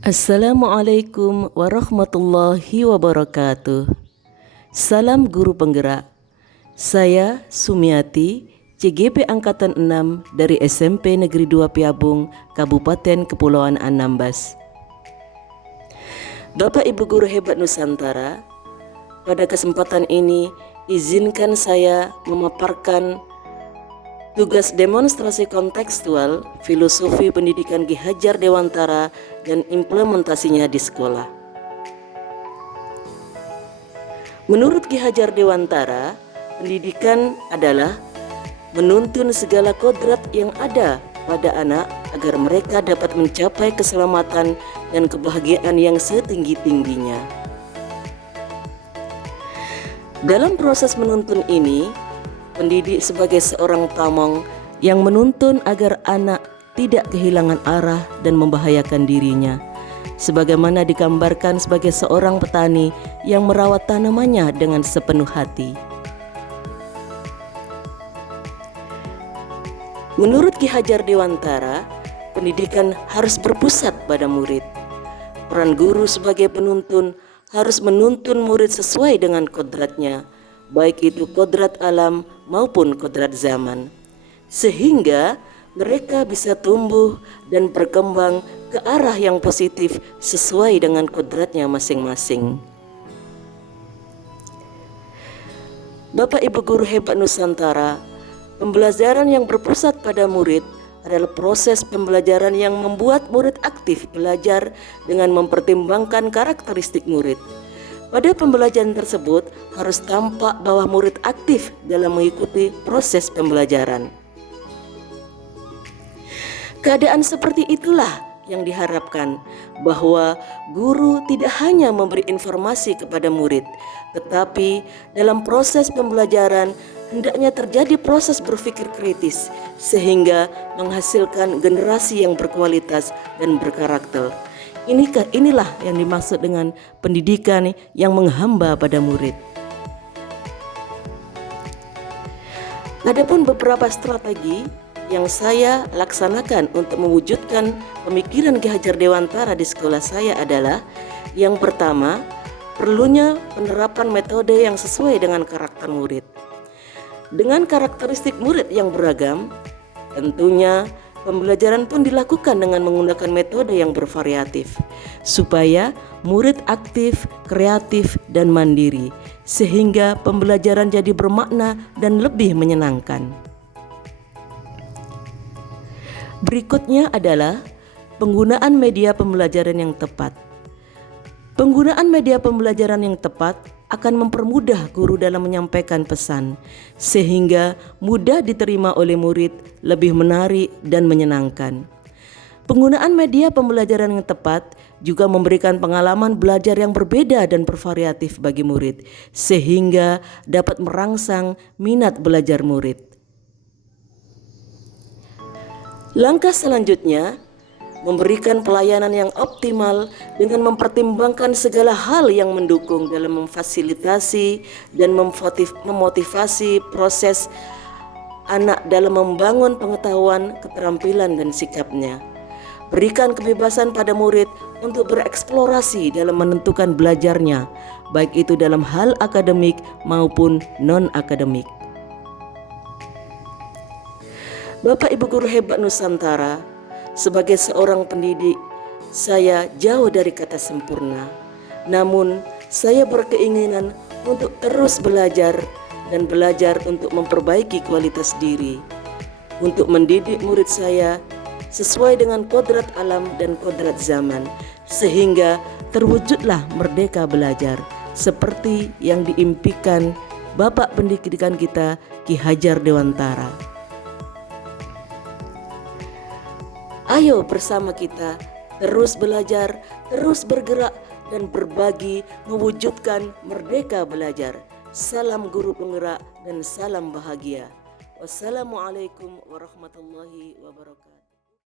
Assalamualaikum warahmatullahi wabarakatuh. Salam guru penggerak. Saya Sumiati, CGP Angkatan 6 dari SMP Negeri 2 Piabung, Kabupaten Kepulauan Anambas. Bapak Ibu guru hebat Nusantara, pada kesempatan ini izinkan saya memaparkan tugas demonstrasi kontekstual filosofi pendidikan Ki Hajar Dewantara dan implementasinya di sekolah. Menurut Ki Hajar Dewantara, pendidikan adalah menuntun segala kodrat yang ada pada anak agar mereka dapat mencapai keselamatan dan kebahagiaan yang setinggi-tingginya. Dalam proses menuntun ini, pendidik sebagai seorang pamong yang menuntun agar anak tidak kehilangan arah dan membahayakan dirinya, sebagaimana digambarkan sebagai seorang petani yang merawat tanamannya dengan sepenuh hati. Menurut Ki Hajar Dewantara, pendidikan harus berpusat pada murid. Peran guru sebagai penuntun harus menuntun murid sesuai dengan kodratnya, baik itu kodrat alam maupun kodrat zaman, sehingga mereka bisa tumbuh dan berkembang ke arah yang positif sesuai dengan kodratnya masing-masing. Bapak Ibu guru hebat Nusantara, pembelajaran yang berpusat pada murid adalah proses pembelajaran yang membuat murid aktif belajar dengan mempertimbangkan karakteristik murid. Pada pembelajaran tersebut harus tampak bahwa murid aktif dalam mengikuti proses pembelajaran. Keadaan seperti itulah yang diharapkan, bahwa guru tidak hanya memberi informasi kepada murid, tetapi dalam proses pembelajaran hendaknya terjadi proses berpikir kritis sehingga menghasilkan generasi yang berkualitas dan berkarakter. Inilah yang dimaksud dengan pendidikan yang menghamba pada murid. Adapun beberapa strategi yang saya laksanakan untuk mewujudkan pemikiran Ki Hajar Dewantara di sekolah saya adalah: yang pertama, perlunya penerapan metode yang sesuai dengan karakter murid. Dengan karakteristik murid yang beragam, tentunya pembelajaran pun dilakukan dengan menggunakan metode yang bervariatif, supaya murid aktif, kreatif, dan mandiri, sehingga pembelajaran jadi bermakna dan lebih menyenangkan. Berikutnya adalah penggunaan media pembelajaran yang tepat. Penggunaan media pembelajaran yang tepat akan mempermudah guru dalam menyampaikan pesan, sehingga mudah diterima oleh murid, lebih menarik dan menyenangkan. Penggunaan media pembelajaran yang tepat juga memberikan pengalaman belajar yang berbeda dan bervariatif bagi murid, sehingga dapat merangsang minat belajar murid. Langkah selanjutnya, memberikan pelayanan yang optimal dengan mempertimbangkan segala hal yang mendukung dalam memfasilitasi dan memotivasi proses anak dalam membangun pengetahuan, keterampilan, dan sikapnya. Berikan kebebasan pada murid untuk bereksplorasi dalam menentukan belajarnya, baik itu dalam hal akademik maupun non-akademik. Bapak Ibu guru hebat Nusantara, sebagai seorang pendidik, saya jauh dari kata sempurna. Namun, saya berkeinginan untuk terus belajar dan belajar untuk memperbaiki kualitas diri, untuk mendidik murid saya sesuai dengan kodrat alam dan kodrat zaman, sehingga terwujudlah merdeka belajar seperti yang diimpikan Bapak pendidikan kita, Ki Hajar Dewantara. Ayo bersama kita terus belajar, terus bergerak, dan berbagi mewujudkan merdeka belajar. Salam guru penggerak dan salam bahagia. Wassalamualaikum warahmatullahi wabarakatuh.